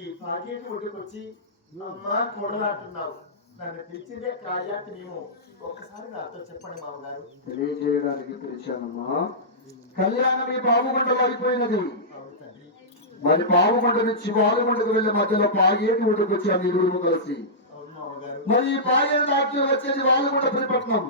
ఈ పాకెట్ ఒడ్డుకొచ్చి అమ్మా కూడలాడుతున్నావు. నన్ను పిలిచిందే కార్యానికి మేము ఒక్కసారి నాతో చెప్పండి మామగారు. తెలియజేయడానికి పిలిచానమ్మా. కళ్యాణం ఈ బావుగుండలో అయిపోయినది. మరి బావుగుండ నుంచి వాలుగుండకు వెళ్ళే మధ్యలో పాగేటి ఒడ్డుకొచ్చి ఆ ఇరువురు కలిసి మరి ఈ పాగేటి దాటి వచ్చేది వాలుగుండ పట్టణం.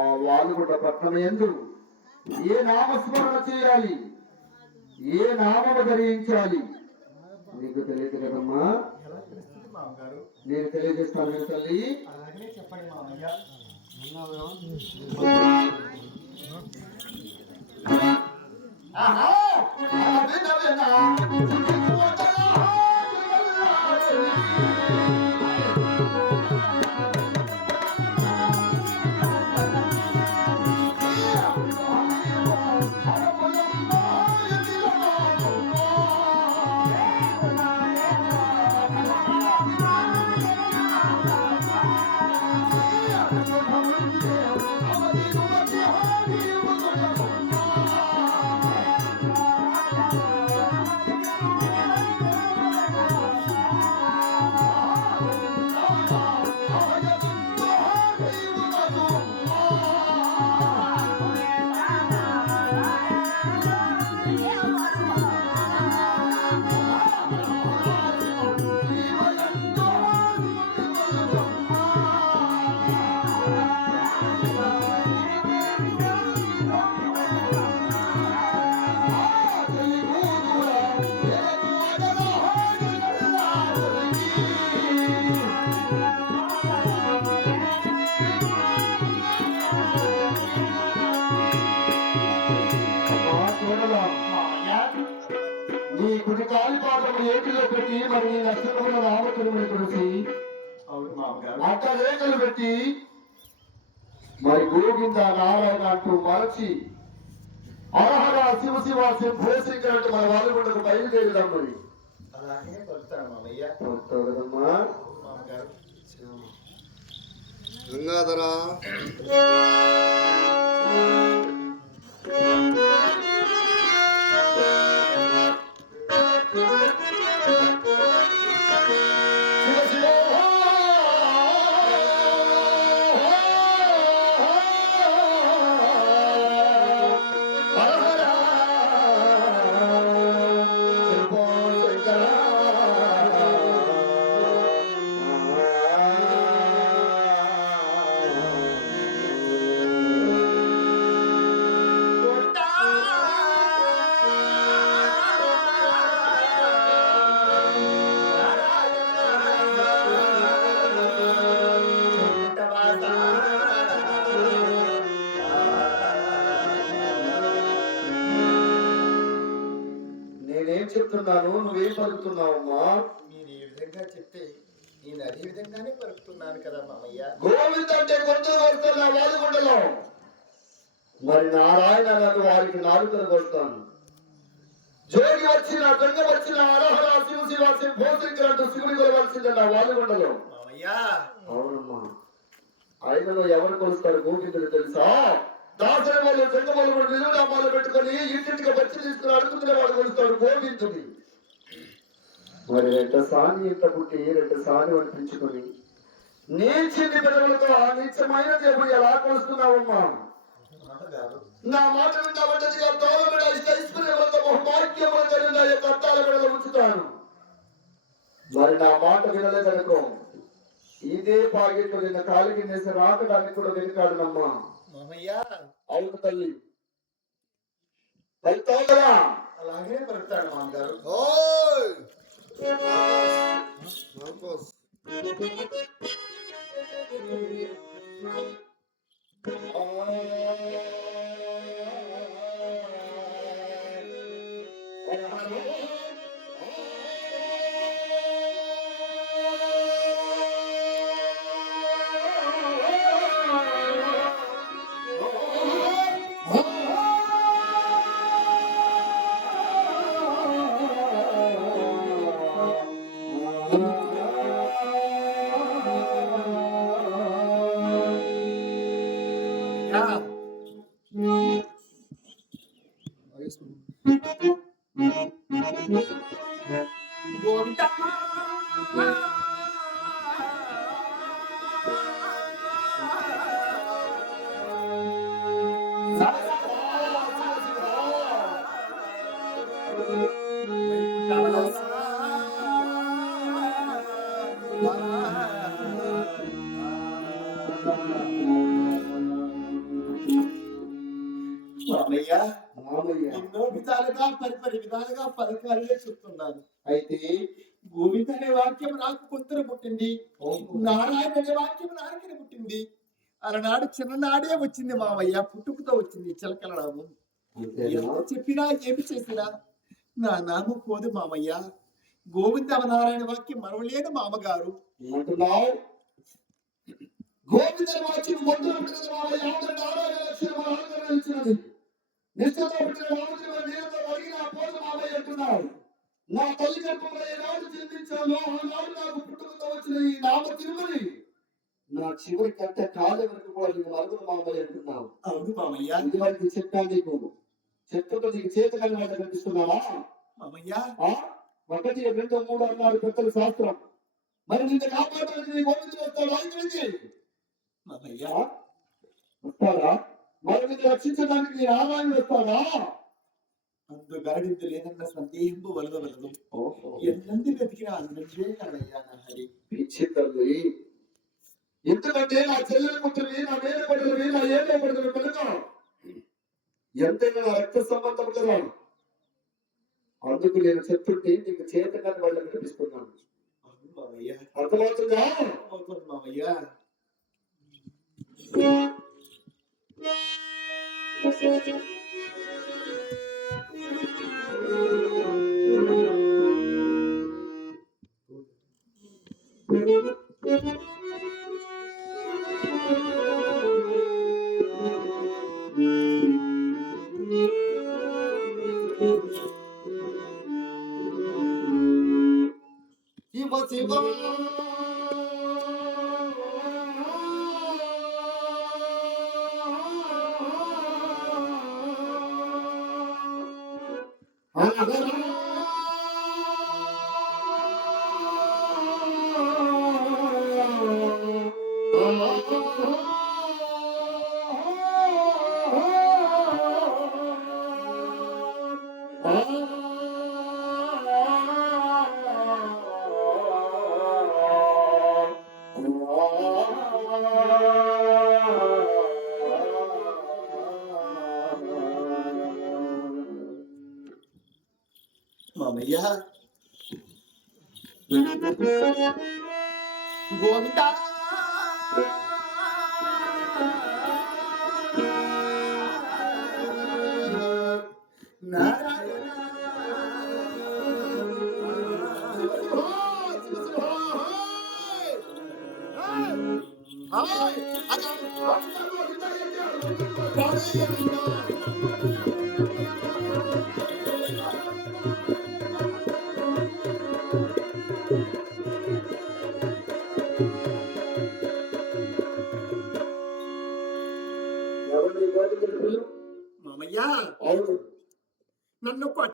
ఆ వాలుగుండ పట్టణం ఎందు ఏ నామస్మరణ చేయాలి, ఏ నామము ధరించాలి నీకు తెలియదు కదమ్మా. నేను తెలియజేస్తాను తల్లి. అలాగే చెప్పండి మామయ్య. నీ కుడి కాలి పాత్రను ఏటిలో పెట్టి మరి నీ నష్టమున్న రామతులను తులసి అట్ట రేఖలు పెట్టి మరి గోవింద నారాయణ అంటూ మరచి అరహర శివ శివ శంభోశంకరంటూ మన వాళ్ళకు బయలుదేరుదాం. మరి అలాగే కొలుస్తాను మామయ్య. కొలుస్తావు కదమ్మా గంగాధరా. నేనేం చెప్తున్నాను, నువ్వేం పలుకుతున్నావమ్మా? మీరు ఏ విధంగా చెప్తే నేను అదే విధంగానే పలుకుతున్నాను కదా మామయ్య. గోవింద అంటే గొంతులు కొడుతున్నా వాదుగుండలో, మరి నారాయణ నాకు వారికి నాలుకలు కొడతాను. జోగి వచ్చిన గంగ వచ్చిన అరహర శివ శివ భోసించినట్టు శివుని కొలవలసిందన్న వాదుగుండలో. అవునమ్మా. ఆయనలో ఎవరు కొలుస్తారు గోవిందుడు తెలుసా? దాసరి వాళ్ళు జంగమలు కూడా నిలువునామాలు పెట్టుకొని ఇంటింటికి వచ్చి తీసుకుని అడుగుతున్న వాడు కొలుస్తాడు గోవిందుడి. మరి రెండు సాని ఇంత పుట్టి రెండు సాని అనిపించుకొని నీచింది పెదవులతో ఆ నీచమైన దేవుడు ఎలా కొలుస్తున్నావమ్మా? నా మాట విన్నామంటే కర్తాల మెడలో ఉంచుతాను. మరి నా మాట వినలేదనుకో ఇదే పాకెట్లు నిన్న కాలి కిందేసి రాకడానికి కూడా వెనుకాడునమ్మా. అవును తల్లి, వెళ్తావు కదా? అలాగే పలుకుతాడు మామగారు. మామయ్య మామయ్య ఎన్నో విధాలుగా పరిపరి విధాలుగా పలకాలే చెప్తున్నాను. అయితే గోవింద అనే వాక్యం నాకు కొత్తర పుట్టింది, నారాయణ అనే వాక్యం నారకన పుట్టింది. అలనాడు చిన్ననాడే వచ్చింది మామయ్య, పుట్టుకతో వచ్చింది చిలకలడాము. ఎంత చెప్పినా ఏమి చేసినా నా నామం పోదు మామయ్య. గోవింద నారాయణ వాక్యం మరవలేని మామగారు అంటున్నావు. గోవింద వాక్యం మొదలు పుట్టినది మామయ్య. నారాయణ లక్ష్యం ఆచరించినది నిష్ఠతో పుట్టిన రామచంద్ర నీలతో అడిగిన పోదు మామయ్య అంటున్నావు. నా తల్లి గర్భంలో ఏనాడు జన్మించాలో ఆనాడు నాకు పుట్టుకతో వచ్చిన ఈ నామ తిరుమలి నా చివరి కట్ట కాళ్ళ వరకు కూడా నీకు మరుగులు మామయ్య అంటున్నావు. అవును మామయ్య. ఇది వరకు చెప్పాను నీకు. చెప్తుంటే నీకు చేత కలిగి వాళ్ళ కనిపిస్తున్నావా మామయ్య? 1, 2, 3 అన్నారు పెద్దల శాస్త్రం. మరి నిన్ను కాపాడడానికి నీ గోవిందుడు వస్తాడు. ఆగిరించి మామయ్య వస్తాడా? మరి నిన్ను రక్షించడానికి నీ నారాయణ వస్తాడా? అందుగాడింది లేదన్న సందేహము వలదవలదు. ఎంతమంది వెతికినా అందరికీ కడయ్యా నా హరి. పిచ్చి తల్లి, ఎందుకంటే నా చెల్లెలు పుట్టినవి, నా మేన పడుతున్నవి, నా ఏళ్ళ పడుతున్న కనుక ఎంతైనా నా రక్త సంబంధం కదా. అందుకు నేను చెప్తుంటే నీకు చేతకాని వాళ్ళని కనిపిస్తున్నాను. అవును మామయ్య. అర్థమవుతుందా? అవుతుంది మామయ్య. శివ శివ మామయ్య గోవింద నారాయణ మామయ్య అవును. నన్ను